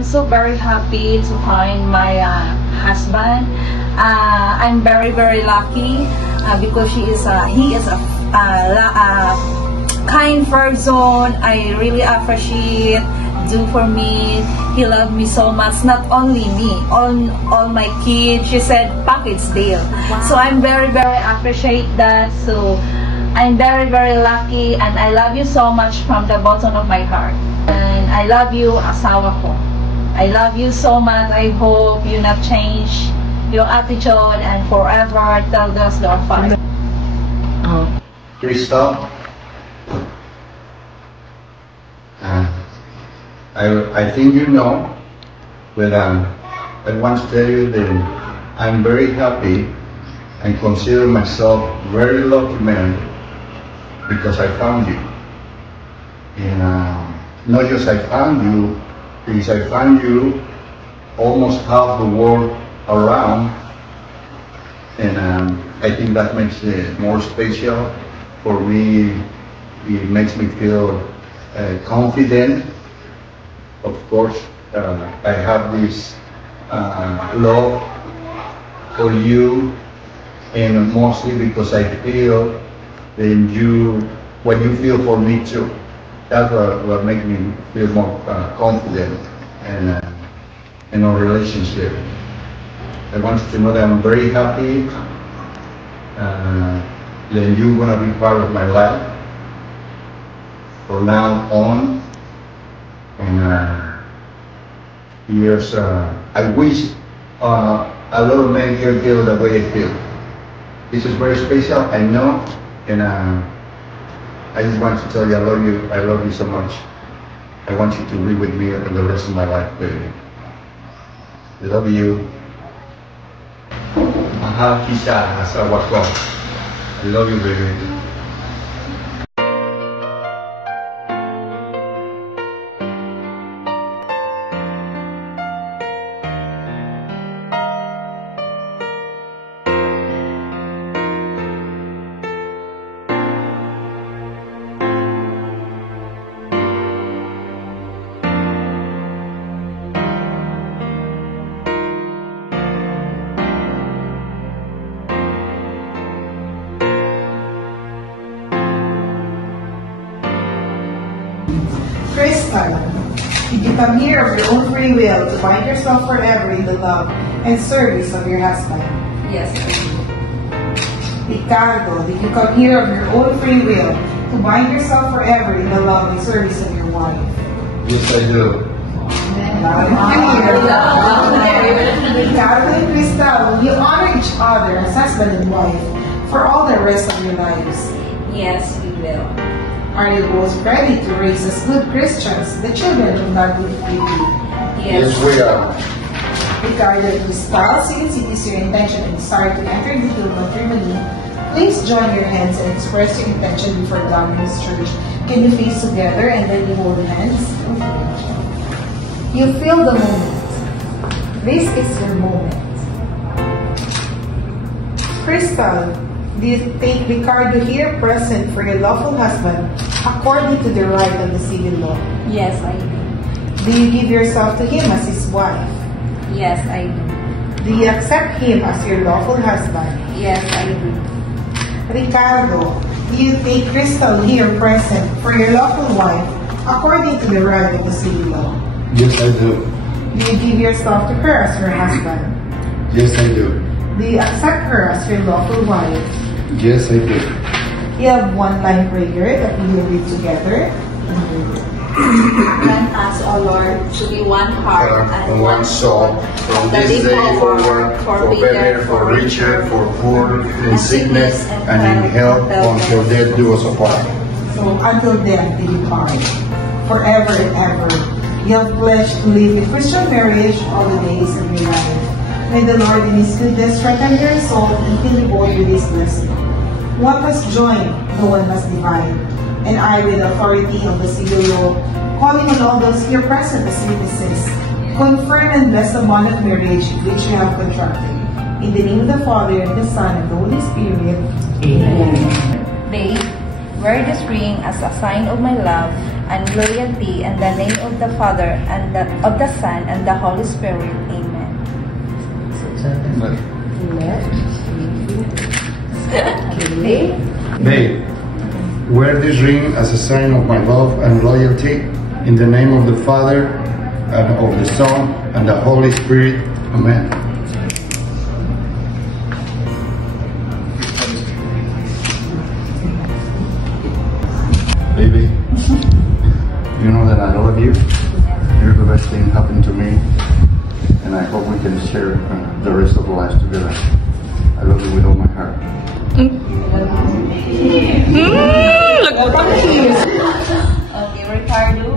I'm so very happy to find my husband. I'm very lucky because he is a kind person. I really appreciate do for me. He loved me so much, not only me, all my kids. She said package deal. Wow. So I'm very appreciate that. So I'm very lucky, and I love you so much from the bottom of my heart. And I love you, asawa ko. I love you so much. I hope you not change your attitude and forever tell us your Father. Crystal, I think you know, but I want to tell you that I'm very happy and consider myself very lucky man because I found you. And not just I found you, because I found you almost half the world around, and I think that makes it more special for me. It makes me feel confident. Of course, I have this love for you, and mostly because I feel that what you feel for me too. That's what makes me feel more confident in our relationship. I want you to know that I'm very happy that you're gonna be part of my life from now on. And yes, I wish a lot of men here feel the way I feel. This is very special, I know, and I just want to tell you I love you so much. I want you to be with me for the rest of my life, baby. I love you. Mahal kita, asawa ko. I love you, baby. Crystal, did you come here of your own free will to bind yourself forever in the love and service of your husband? Yes. Ricardo, did you come here of your own free will to bind yourself forever in the love and service of your wife? Yes, I do. Ricardo and Crystal, will you honor each other as husband and wife for all the rest of your lives? Yes, we will. Are you both ready to raise as good Christians the children whom God will give you? Yes, we are. Ricardo and Crystal, since it is your intention and desire to enter into the matrimony, please join your hands and express your intention before God and His church. Can you face together and then you hold hands? You feel the moment. This is your moment. Crystal, do you take Ricardo here present for your lawful husband according to the right of the civil law? Yes, I do. Do you give yourself to him as his wife? Yes, I do. Do you accept him as your lawful husband? Yes, I do. Ricardo, do you take Crystal here present for your lawful wife according to the right of the civil law? Yes, I do. Do you give yourself to her as your husband? Yes, I do. Do you accept her as your lawful wife? Yes, I do. You have one line prayer that we will read together. Grant us, O Lord, to be one heart and one soul, from this day forward, for better, for richer, for poor, in sickness and in health, until death do us apart. So until death do you part, forever and ever. You have pledged to live in Christian marriage all the days of your life. May the Lord in His goodness strengthen your soul until you bore you this blessing. One must join, no one must divide. And I, with the authority of the civil law, calling on all those here present as witnesses, confirm and bless the bond of marriage which you have contracted. In the name of the Father, and the Son, and the Holy Spirit. Amen. Babe, wear this ring as a sign of my love and loyalty, in the name of the Father, and of the Son, and the Holy Spirit. Amen. Babe, wear this ring as a sign of my love and loyalty in the name of the Father and of the Son and the Holy Spirit. Amen. Baby, you know that I love you. You're the best thing happened to me, and I hope we can share the rest of the life together. I love you with all my heart. Okay, Ricardo,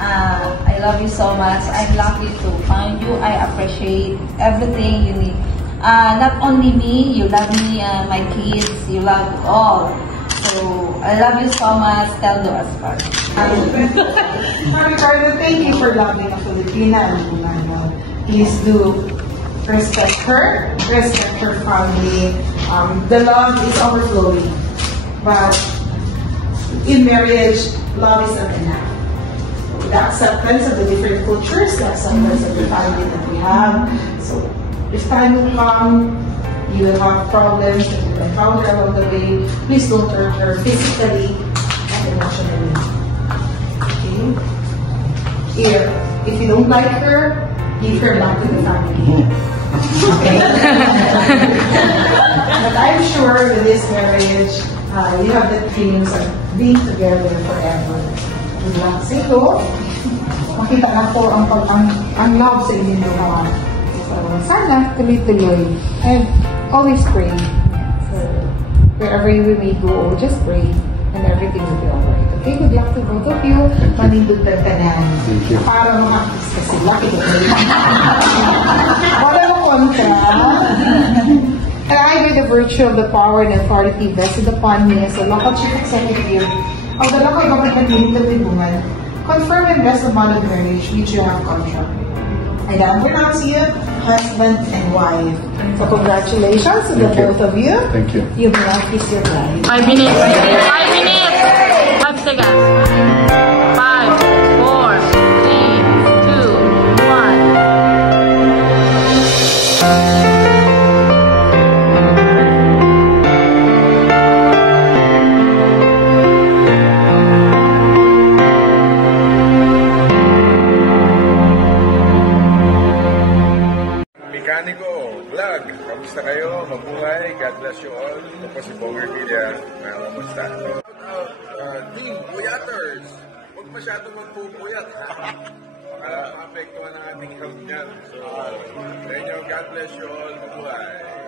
I love you so much. I'm lucky to find you. I appreciate everything you need. Not only me, you love me, my kids, you love all. So, I love you so much. Tell do us part. Ricardo, thank you for loving a Filipina and Bulano. Please do respect her family. The love is overflowing, but in marriage, love is not enough. The acceptance of the different cultures, the acceptance of the family that we have. So, if time will come, you will have problems that you will encounter along the way. Please don't hurt her physically and emotionally. Okay? If you don't like her, give her back to the family. Okay? But I'm sure with this marriage, you have the dreams of being together forever. Good luck sa iyo. Makita na po ang love sa inyong dalawa. So, sana tuloy-tuloy. And always pray. So, wherever we may go, just pray. And everything will be alright. Okay, good luck to both of you. Manindot ang tanan. Thank you. Para mga artist kasi lucky to pray. Wala mo kontra. And I, by the virtue of the power and authority vested upon me as the local chief executive of the local government unit of Libungan, confirm and bless the bond of marriage which you have contract. And I pronounce you husband and wife. So congratulations to the both of you. Thank you. You've now kissed your bride. 5 minutes. 5 minutes. 5 seconds. 5, 4, 3, 2, 1. Mekaniko Vlog, kamusta kayo? Mabuhay, God bless you all. Ito po si Bonger Villa, kamusta? Team Puyaters, huwag masyadong magpupuyat. Maapektuhan ang ating health niyan. So, God bless you all, mabuhay.